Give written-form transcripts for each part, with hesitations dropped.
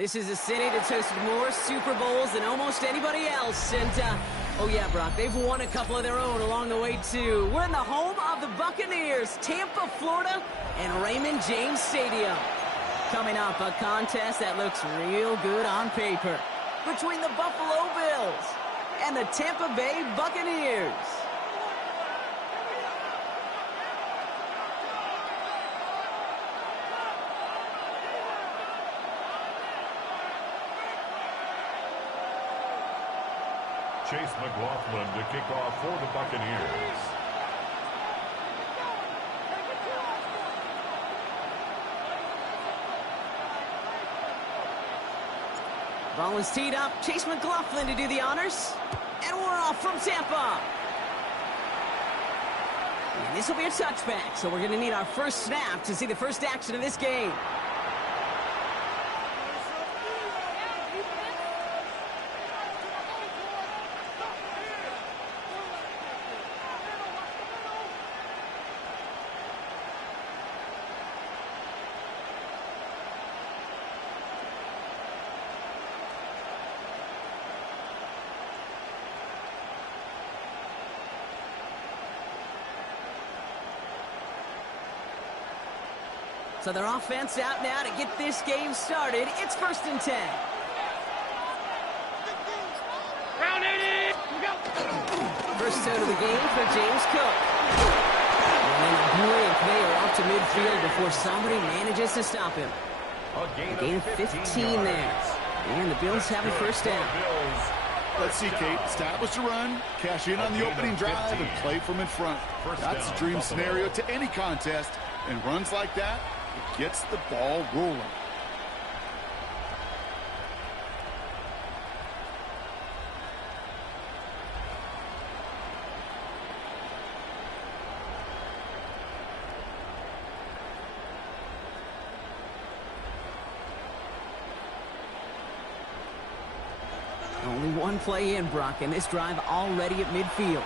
This is a city that's hosted more Super Bowls than almost anybody else. And, oh yeah, Brock, they've won a couple of their own along the way, too. We're in the home of the Buccaneers, Tampa, Florida, and Raymond James Stadium. Coming up, a contest that looks real good on paper between the Buffalo Bills and the Tampa Bay Buccaneers. Chase McLaughlin to kick off for the Buccaneers. Ball is teed up. Chase McLaughlin to do the honors. And we're off from Tampa. And this will be a touchback, so we're going to need our first snap to see the first action of this game. So their offense out now to get this game started. It's 1st and 10. Round 80. First out of the game for James Cook. And in a blink, they are off to midfield before somebody manages to stop him. A gain of 15 there. And the Bills have a first down. Let's see, Kate. Establish a run, cash in on the opening drive, and play from in front. That's a dream scenario to any contest. And runs like that, it gets the ball rolling. Only one play in, Brock, and this drive already at midfield.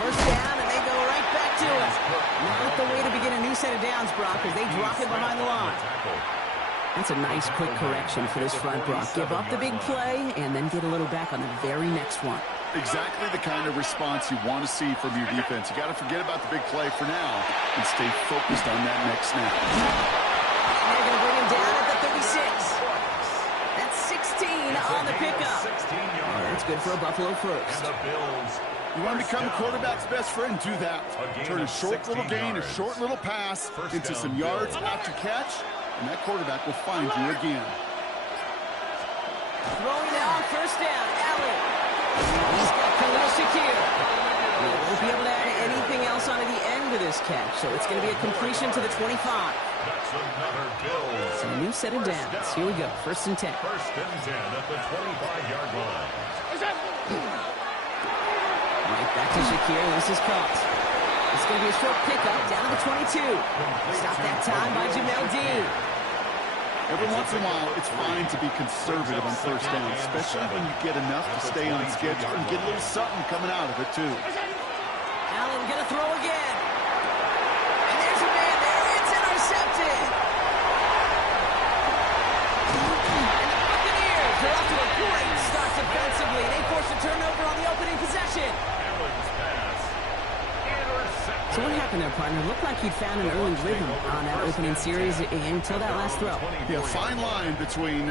First down, and they go right back to it. Not the way to begin a new set of downs, Brock, as they drop it behind the line. That's a nice quick correction for this front, Brock. Give up the big play and then get a little back on the very next one. Exactly the kind of response you want to see from your defense. You got to forget about the big play for now and stay focused on that next snap. And they're going to bring him down at the 36. That's 16 on the pickup. That's good for a Buffalo first. You want to become a quarterback's best friend? Do that. Turn a short little gain, a short little pass into some yards after catch, and that quarterback will find you again. Throwing now on first down, Allen. He's got Khalil Shakir. He won't be able to add anything else onto the end of this catch, so it's going to be a completion to the 25. That's another Bills. So a new set of downs. Here we go, 1st and 10. 1st and 10 at the 25-yard line. Right back to Shakir. This is caught. It's going to be a short pickup down to the 22. Stop that time by Jamel Dean. Every once in a while, it's fine to be conservative on first down, especially when you get enough to stay on schedule and get a little something coming out of it, too. Allen going to throw again. And there's a man there. It's intercepted. And the Buccaneers are off to a great start defensively. They force a turnover on the opening possession. So what happened there, partner? Looked like he'd found an early rhythm on that opening series until that last throw. Yeah, fine line between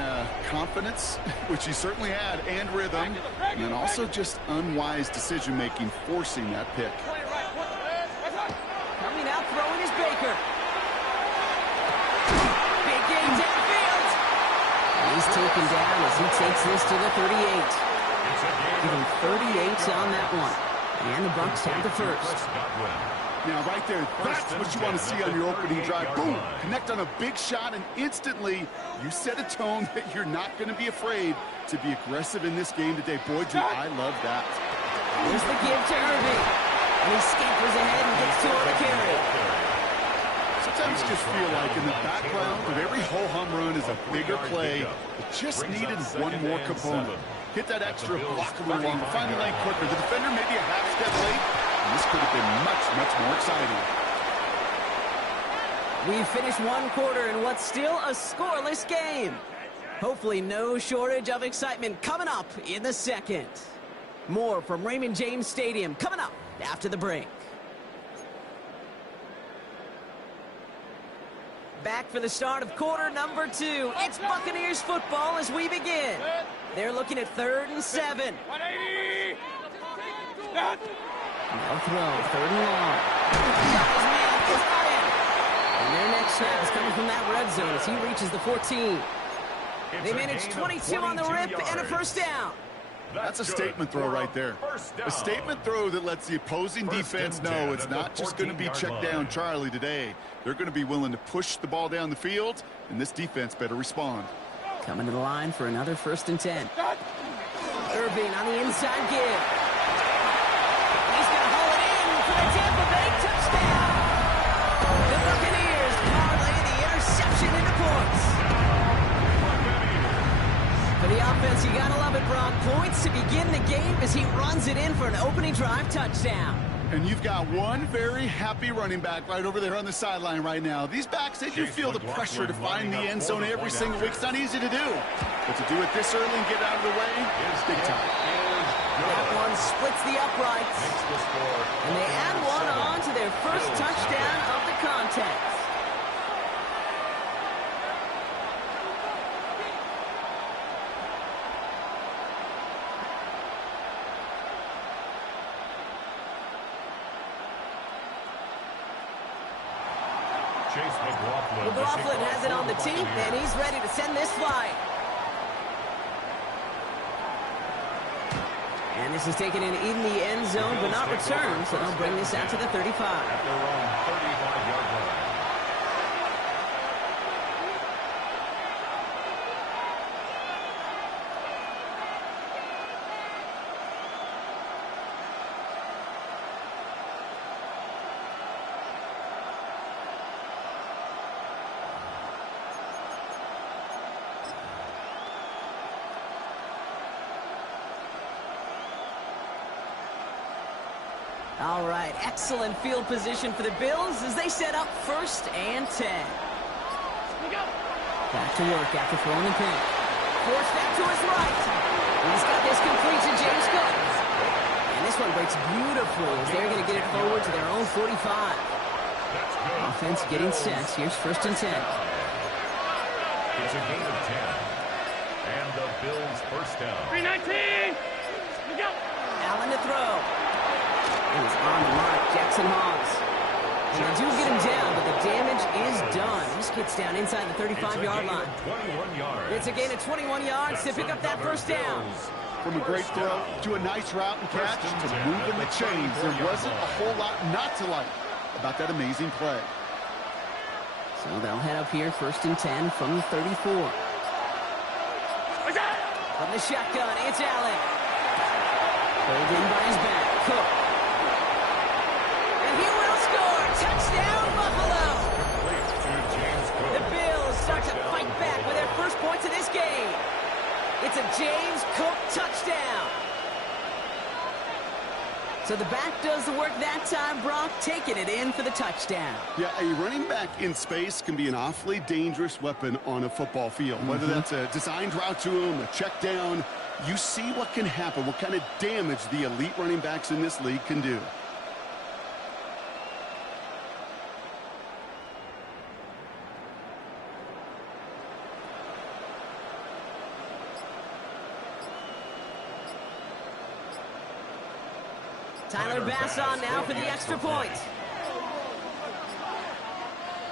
confidence, which he certainly had, and rhythm, and then also just unwise decision-making, forcing that pick. Coming out, throwing is Baker. Big game downfield. He's taken down as he takes this to the 38. Give him 38 on that one. And the Bucs have the first. Now, right there, that's what you want to see on your opening drive. Boom! Connect on a big shot, and instantly you set a tone that you're not going to be afraid to be aggressive in this game today. Boy, do I love that. Here's the give to Irving. And he scampers ahead and gets 2 on the carry. Sometimes you just feel like in the background of every ho-hum run is a bigger play. It just needed one more component. Hit that extra block a little longer. Find the lane quicker. The defender maybe a half step late. And this could have been much, much more exciting. We finished one quarter in what's still a scoreless game. Hopefully no shortage of excitement coming up in the second. More from Raymond James Stadium coming up after the break. Back for the start of quarter number 2. It's Buccaneers football as we begin. They're looking at 3rd and 7. 180. No throw, 3rd and long. Got his man, is not in. And their next snap is coming from that red zone as he reaches the 14. They managed 22 on the rip and a first down. That's a statement throw right there. A statement throw that lets the opposing defense know it's not just going to be check down Charlie today. They're going to be willing to push the ball down the field, and this defense better respond. Coming to the line for another 1st and 10. Irving on the inside give. He's going to haul it in for the Tampa Bay touchdown. The Buccaneers parlay the interception into points. For the offense, you gotta love it, Brock. Points to begin the game as he runs it in for an opening drive touchdown. And you've got one very happy running back right over there on the sideline right now. These backs, they do feel the pressure to find the end zone every single week. It's not easy to do. But to do it this early and get out of the way, it's big time. That one splits the uprights. And they add one on to their first touchdown of the contest. McLaughlin has it on the tee, and he's ready to send this flight. And this is taken in the end zone, but not returned, so they'll bring this out to the 35. At their own 35-yard line. All right, excellent field position for the Bills as they set up 1st and 10. Back to work after throwing the pin. Forced out to his right. He's got this complete to James Cook. And this one breaks beautifully as they're going to get it forward to their own 45. Offense getting set. Here's 1st and 10. It's a gain of 10. And the Bills first down. 319. Allen to throw. He's on the mark, Jackson Hawes. And they do get him down, but the damage is done. This gets down inside the 35-yard line. 21 yards. It's a gain of 21 yards to pick up that first down. From a great throw to a nice route and catch to moving the chains, there wasn't a whole lot not to like about that amazing play. So they'll head up here, 1st and 10 from the 34. From the shotgun, it's Allen. Pulled in by his back, Cook. And he will score! Touchdown, Buffalo! The Bills start to fight back with their first points of this game. It's a James Cook touchdown. So the back does the work that time, Brock, taking it in for the touchdown. Yeah, a running back in space can be an awfully dangerous weapon on a football field. Whether that's a designed route to him, a check down, you see what can happen, what kind of damage the elite running backs in this league can do. Tyler Bass on now for the extra point.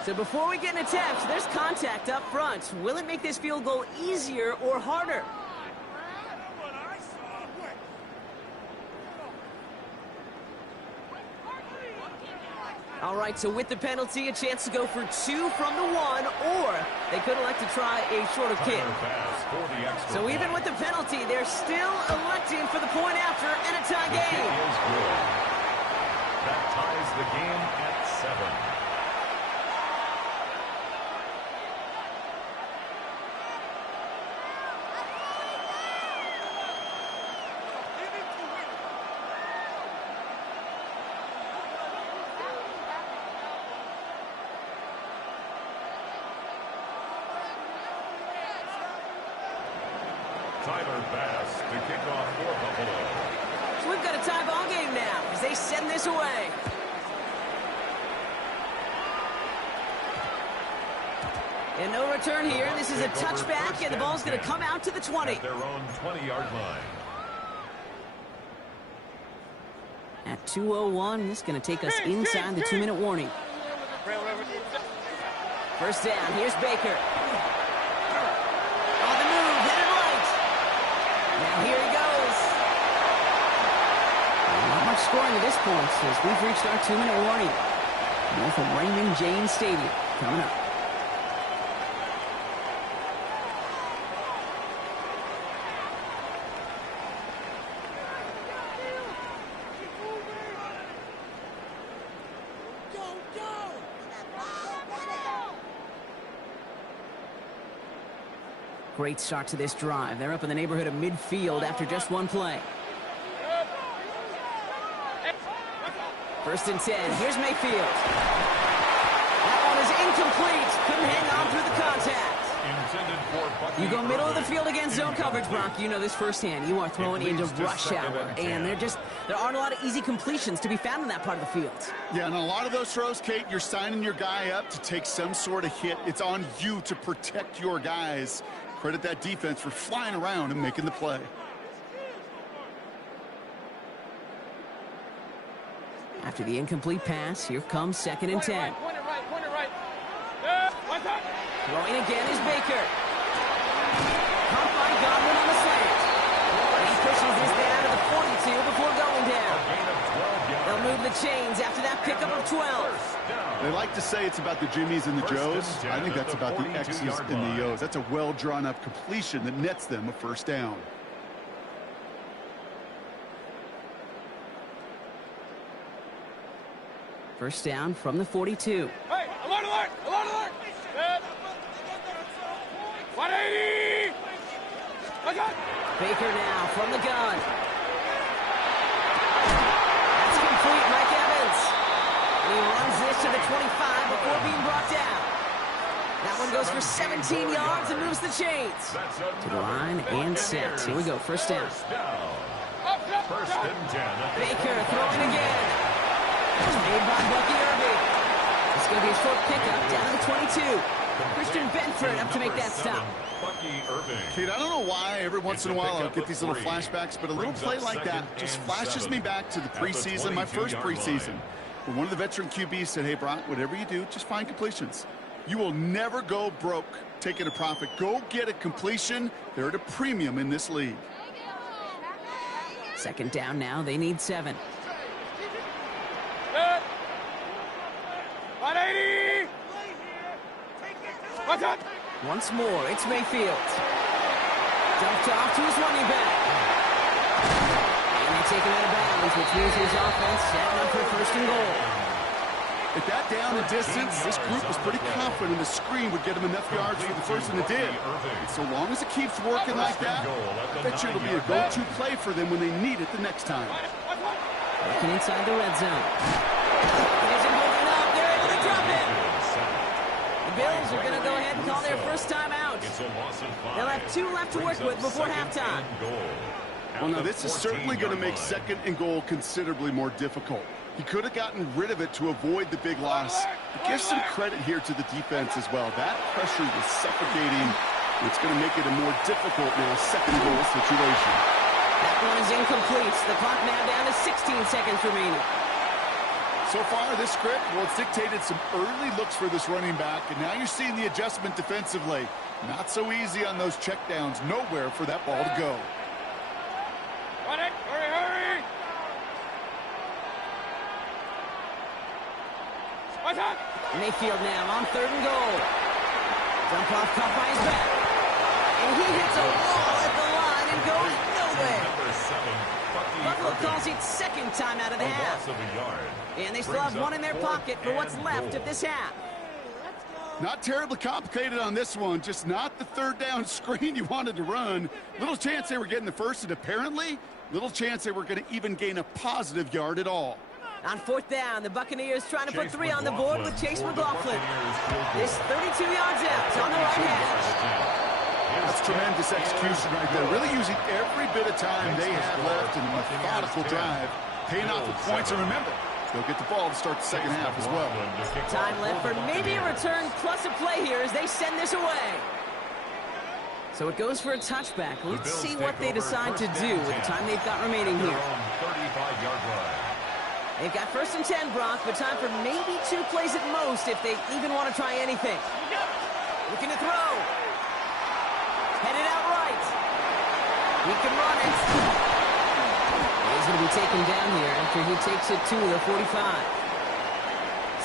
So before we get an attempt, there's contact up front. Will it make this field goal easier or harder? All right, so with the penalty, a chance to go for 2 from the 1, or they could elect to try a shorter kick. So even with the penalty, they're still electing for the point after and a tie game. That ties the game at 7. Tyler Bass to kick off for Buffalo. So we've got a tie ball game now as they send this away. And no return here. This is a touchback, and the ball's going to come out to the 20. At their own 20-yard line. At 2:01, this is going to take us inside the 2-minute warning. First down, here's Baker. On the move, headed right. Now here he goes. Not much scoring at this point, as we've reached our 2-minute warning. More from Raymond James Stadium coming up. Great start to this drive. They're up in the neighborhood of midfield after just one play. First and 10. Here's Mayfield. That one is incomplete. Couldn't hang on through the contact. You go middle of the field against zone coverage, Brock. You know this firsthand. You are throwing into rush hour, and there aren't a lot of easy completions to be found in that part of the field. Yeah, and a lot of those throws, Kate, you're signing your guy up to take some sort of hit. It's on you to protect your guys. Credit that defense for flying around and making the play. After the incomplete pass, here comes 2nd and 10. Throwing again is Baker. Caught by Godwin on the slant. And he pushes this down to the 42 before going down. They'll move the chains after that pickup of 12. They like to say it's about the Jimmies and the Joes. I think that's about the X's and the O's. That's a well-drawn-up completion that nets them a first down. First down from the 42. Hey, alert, alert, alert, alert. 180. Baker now from the gun. That's complete, Mike Evans. And he runs this to the 25 before being brought down. That one goes for 17 yards and moves the chains. To the line and set. Here we go, first down. First and 10. Baker throwing again. Made by Bucky Irving. It's going to be a short pickup down to the 22. Christian Benford up to make that stop. Kate, I don't know why every once in a while I'll get these little flashbacks, but a little play like that just flashes me back to the preseason, my first preseason. When one of the veteran QBs said, hey, Brock, whatever you do, just find completions. You will never go broke taking a profit. Go get a completion. They're at a premium in this league. Second down now. They need 7. 180. Once more, it's Mayfield. Dumped off to his running back. And they take him out of bounds, which means his offense setting up for first and goal. At that down and distance, this group was pretty confident the screen would get them enough yards for the first, and it did. And so long as it keeps working like that, I bet you it'll be a go-to play for them when they need it the next time. Working inside the red zone. It isn't moving up. They're able to drop it. The Bills are going to go ahead and call their first time out. They'll have 2 left to work with before halftime. Well, now this is certainly going to make second and goal considerably more difficult. He could have gotten rid of it to avoid the big loss. But give some credit here to the defense as well. That pressure was suffocating. It's going to make it a more difficult now second goal situation. That one is incomplete. The clock now down to 16 seconds remaining. So far, this script, well, it's dictated some early looks for this running back, and now you're seeing the adjustment defensively. Not so easy on those checkdowns. Nowhere for that ball to go. Run it. Hurry, hurry. Mayfield now on 3rd and goal. Dump off caught by his back. And he hits a wall at the line and goes nowhere. Buffalo calls it second time out of the half. And they still have 1 in their pocket for what's left of this half. Not terribly complicated on this one, just not the 3rd down screen you wanted to run. Little chance they were getting the first, and apparently, little chance they were going to even gain a positive yard at all. On 4th down, the Buccaneers trying to put 3 on the board with Chase McLaughlin. This 32 yards out on the right hash. That's tremendous execution right there. Really using every bit of time they have left in a methodical drive. Paying off with points. And remember, they'll get the ball to start the second half as well. Time left for maybe a return plus a play here as they send this away. So it goes for a touchback. Let's see what they decide to do with the time they've got remaining here. 35-yard line. They've got 1st and 10, Brock, but time for maybe 2 plays at most if they even want to try anything. Looking to throw. Headed out right. He can run it. He's going to be taken down here after he takes it to the 45.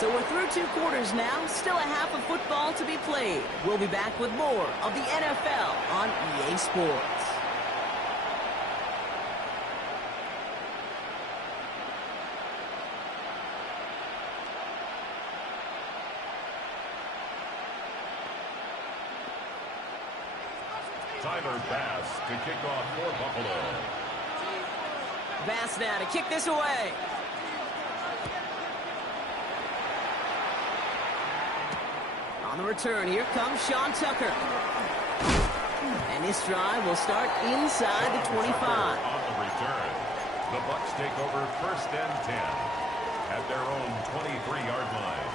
So we're through 2 quarters now. Still a half of football to be played. We'll be back with more of the NFL on EA Sports. Tyler Bass to kick off for Buffalo. Bass now to kick this away. On the return, here comes Sean Tucker. And this drive will start inside the 25. On the return, the Bucs take over 1st and 10 at their own 23-yard line.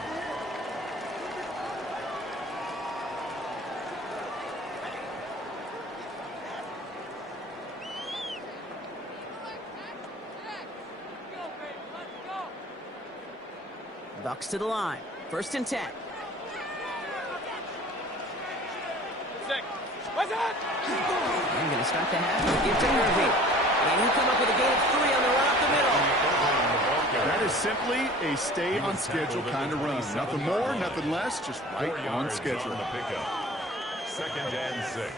Bucs to the line. 1st and 10. What's that? I'm going to start the half and give to Irving. And he'll come up with a gain of 3 on the run up the middle. That is simply a stay on schedule kind of run. Nothing more, nothing less, just right on schedule. On the pickup. 2nd and 6.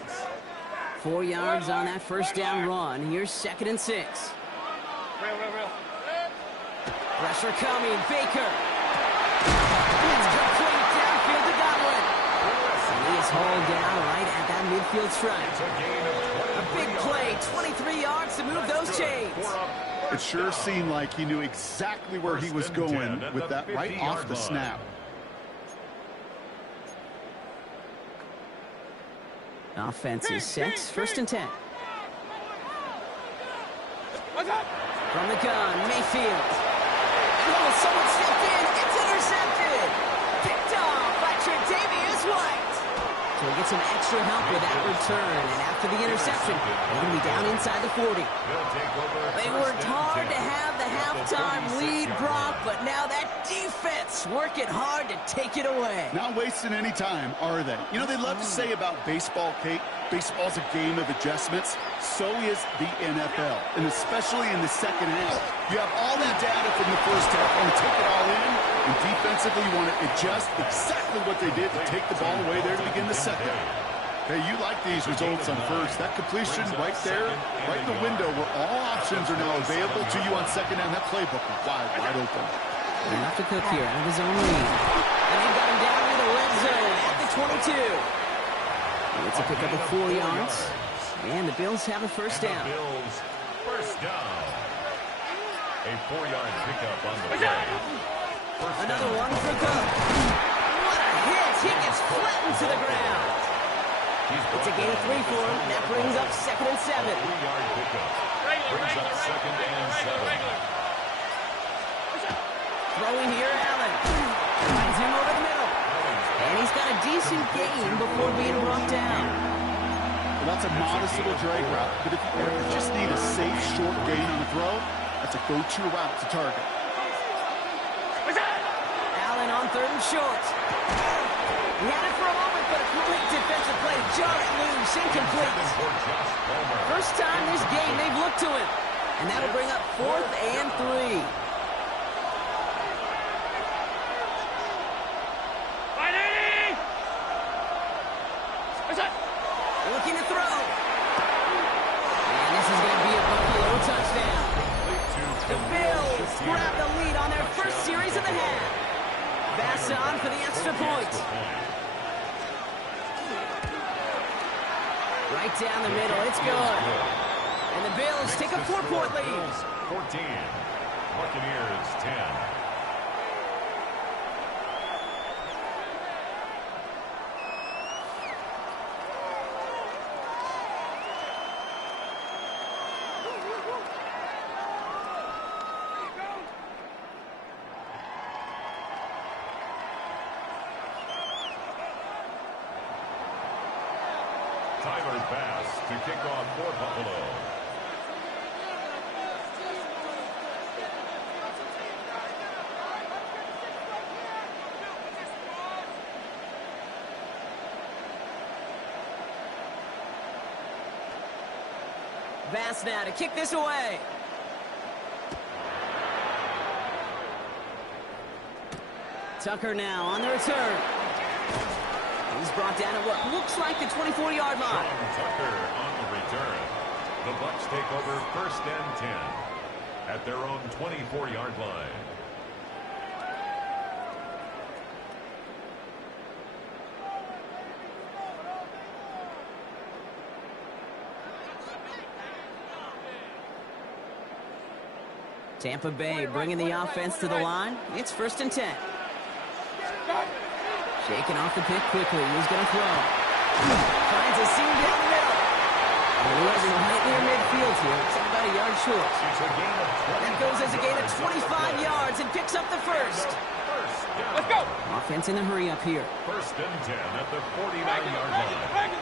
4 yards on that 1st down run. Here's 2nd and 6. Real. Pressure coming. Baker. It's complete downfield to Godwin. And he is hauled down right at that midfield stripe. A big play. 23 yards to move those chains. It sure seemed like he knew exactly where he was going with that right off the snap. Offense is set. 1st and 10. What's up? From the gun, Mayfield. Oh, someone stepped in. It's intercepted. Picked off by Tre'Davious White. So he gets some extra help with that return. And after the interception, they're going to be down inside the 40. They worked hard to have the halftime lead, Brock, but now that defense working hard to take it away. Not wasting any time, are they? You know, they love to say about baseball, Kate, baseball's a game of adjustments. So is the NFL, and especially in the second half. You have all that data from the first half. You want to take it all in, and defensively you want to adjust exactly what they did to take the ball away there to begin the second. Hey, you like these results on first. That completion right there, right in the window where all options are now available to you on second down. That playbook is wide open. Enough to cook here out of his own lead. And they've got him down to the red zone at the 22. It's a pickup of 4 yards. And the Bills have a 1st down. Bills 1st down. A 4-yard pickup on the play. Another one for Cook. What a hit. He gets flattened to the ground. It's a gain of 3 for him. That brings up 2nd and 7. 3-yard pickup. Brings up 2nd and 7. Throwing here, Allen. Finds him over the middle. And he's got a decent gain before being brought down. Well, that's a modest little drag route, but if you ever just need a safe, short gain on a throw, that's a go-to route to target. Allen on 3rd and short. He had it for a moment, but a quick defensive play to jar it loose, incomplete. First time this game they've looked to him. And that'll bring up 4th and 3. Looking to throw. And this is going to be a Buffalo touchdown. The Bills grab the lead on their first series of the half. Bass on for the extra point. Right down the middle. It's good. And the Bills take a 4-point lead. 14. Buccaneers 10. Tyler Bass to kick off for Buffalo. Bass now to kick this away. Tucker now on the return. He's brought down at what looks like the 24-yard line. Tucker on the return. The Bucs take over 1st and 10 at their own 24-yard line. Tampa Bay bringing the offense to the line. It's 1st and 10. Shaking off the pick quickly. He's going to throw. Finds a seam down the middle. And he has it right near midfield here. It's about a yard short. That goes as a gain of 25 yards and picks up the first. Let's go. Offense in a hurry up here. 1st and 10 at the 49-yard line.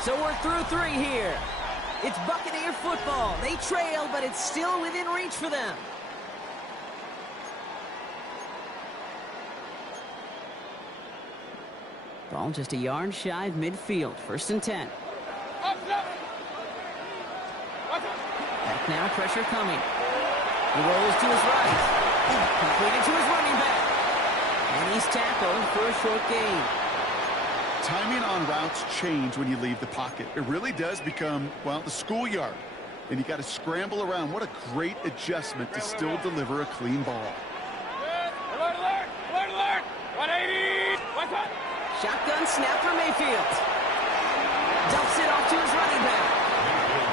So we're through 3 here. It's Buccaneer football. They trail, but it's still within reach for them. Ball just a yard shy of midfield. 1st and 10. Back now, pressure coming. He rolls to his right. Completed to his running back. And he's tackled for a short gain. Timing on routes change when you leave the pocket. It really does become, well, the schoolyard. And you got to scramble around. What a great adjustment to still deliver a clean ball. Alert, alert, alert, alert. 180. What's up? Shotgun snap for Mayfield. Dumps it off to his running back.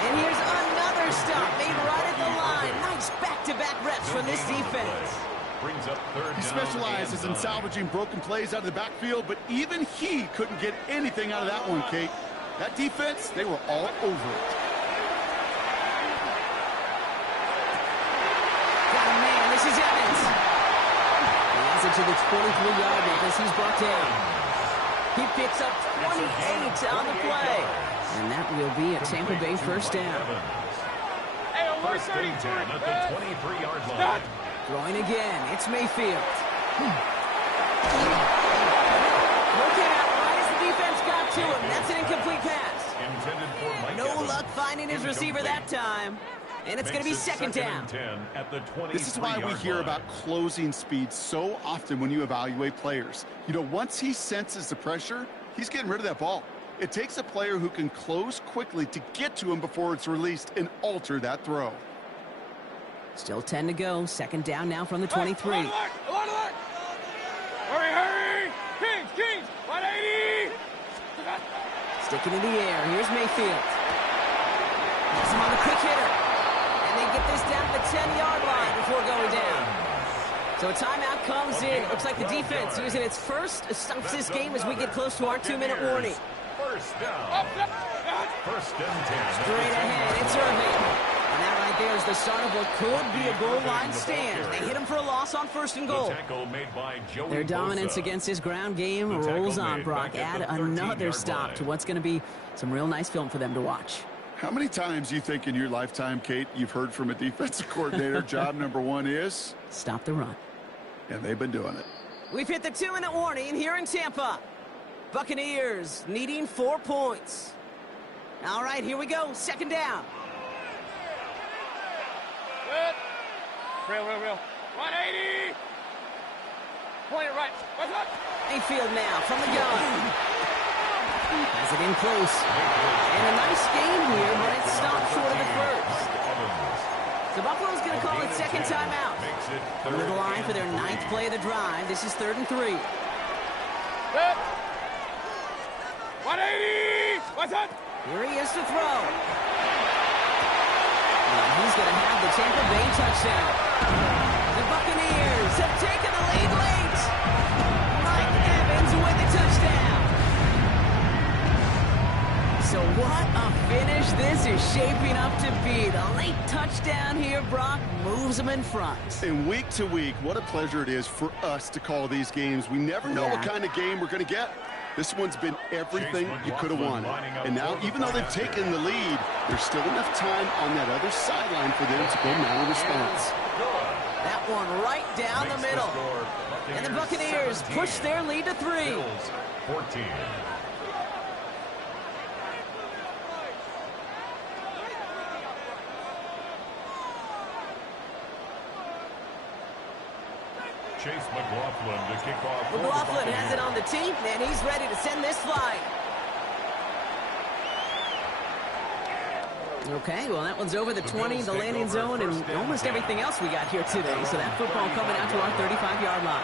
And here's another stop made right at the line. Nice back-to-back reps from this defense. Brings up 3rd He specializes in salvaging broken plays out of the backfield, but even he couldn't get anything out of that one, Kate. That defense, they were all over it. Got a man. This is Evans. He has it to the 23-yard line as he's brought down. He picks up 28 on the play. And that will be a Tampa Bay 1st down. Hey, alert 1st and 10 at the 23-yard line. Stop. Throwing again. It's Mayfield. Look out. Right as the defense got to him. That's an incomplete pass. Intended for Mike No Evans. luck finding his receiver that time. And it's going to be 2nd down. 10 at the 23-yard This is why we hear line. about closing speed so often when you evaluate players. You know, once he senses the pressure, he's getting rid of that ball. It takes a player who can close quickly to get to him before it's released and alter that throw. Still 10 to go. 2nd down now from the 23. Alert, alert, alert, alert. Hurry, hurry. Kings, Kings. 180. Sticking in the air. Here's Mayfield. Has him on the quick hitter. And they get this down to the 10-yard line before going down. So a timeout comes in. Looks like the defense using its first stops this game as we get close to our 2-minute warning. 1st down. 1st and 10. Straight ahead. It's Irving. And that right there is the start of what could be a goal line stand. They hit him for a loss on 1st and goal. The tackle made by Joey Their dominance Bosa. against his ground game The tackle rolls on, made Brock. back at Add the another 13-yard stop line. to what's going to be some real nice film for them to watch. How many times do you think in your lifetime, Kate, you've heard from a defensive coordinator, job number 1 is? Stop the run. And they've been doing it. We've hit the 2-minute warning here in Tampa. Buccaneers needing 4 points. All right, here we go. 2nd down. Good. Real, real, real. 180. Point it right. What's up? Mayfield now from the gun. Has it in close. And a nice game here, but it's stopped short of the first. So Buffalo's going to call it 2nd timeout. Under the line for their 9th play of the drive. This is 3rd and 3. Good. 180. What's up? Here he is to throw. And he's going to have the Tampa Bay touchdown. The Buccaneers have taken the lead late. Mike Evans with the touchdown. So what a finish this is shaping up to be. The late touchdown here, Brock, moves them in front. And week to week, what a pleasure it is for us to call these games. We never know what kind of game we're going to get. This one's been everything you could have wanted. And now, even though they've taken the lead, there's still enough time on that other sideline for them to go mount a response. That one right down the middle. And the Buccaneers push their lead to 3. Bills 14. Chase McLaughlin to kick off. McLaughlin has it on the tee, and he's ready to send this flying. Okay, well, that one's over the 20, the landing zone, and almost everything else we got here today. So that football coming out to our 35-yard line.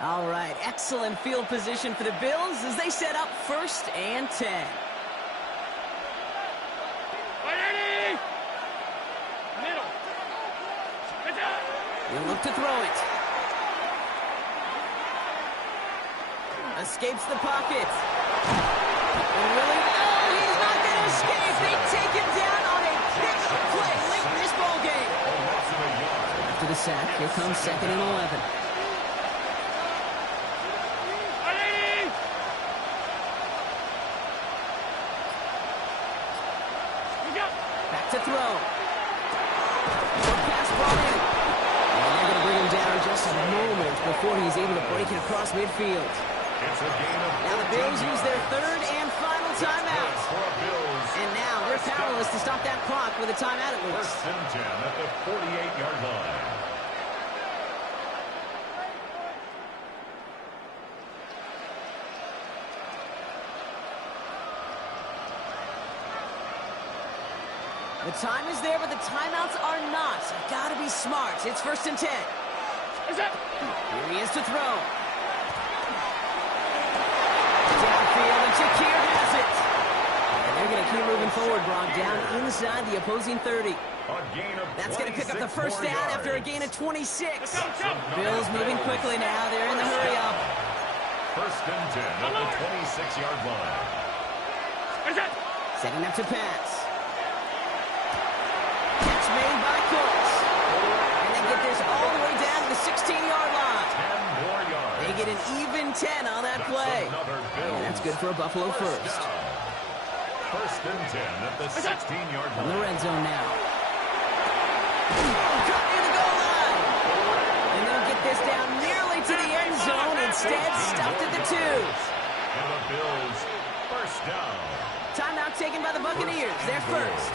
All right, excellent field position for the Bills as they set up 1st and 10. He'll look to throw it. Escapes the pocket. And really, oh, he's not going to escape. They take him down on a big play late in this ball game. After the sack, here comes 2nd and 11. Back to throw. Pass brought in. And they're going to bring him down just a moment before he's able to break it across midfield. Now the Bills use their 3rd and final timeout. And now they're powerless to stop that clock with a timeout at least. 1st and 10 at the 48-yard line. The time is there, but the timeouts are not. So gotta be smart. It's 1st and 10. Here he is to throw. Downfield, and Shakir has it. And they're going to keep moving forward, Brock, down inside the opposing 30. That's going to pick up the 1st down after a gain of 26. Bills moving quickly now. They're in the hurry up. 1st and 10 at the 26-yard line. Setting up to pass. Catch made by Cooks. And they get this all the way down to the 16-yard line. 10 more yards. They get an even 10 on that play. And that's good for a Buffalo 1st. 1st and 10 at the 16-yard line. In the red zone now. Cut near the goal line. And they'll get this down nearly to the end zone. Instead, stuffed at the 2. And the Bills 1st down. Timeout taken by the Buccaneers. They're 1st.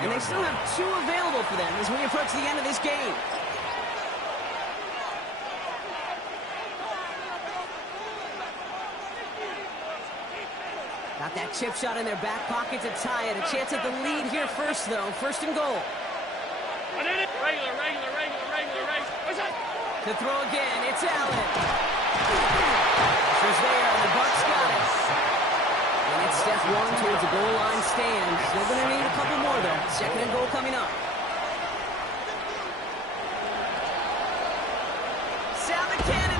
And they still have 2 available for them as we approach the end of this game. Got that chip shot in their back pocket to tie it. A chance at the lead here first, though. 1st and goal. Regular. To throw again, it's Allen. Pressure's there, and the Bucs got it. And it's step 1 towards the goal line stand. Still going to need a couple more, though. 2nd and goal coming up. Sound the cannon.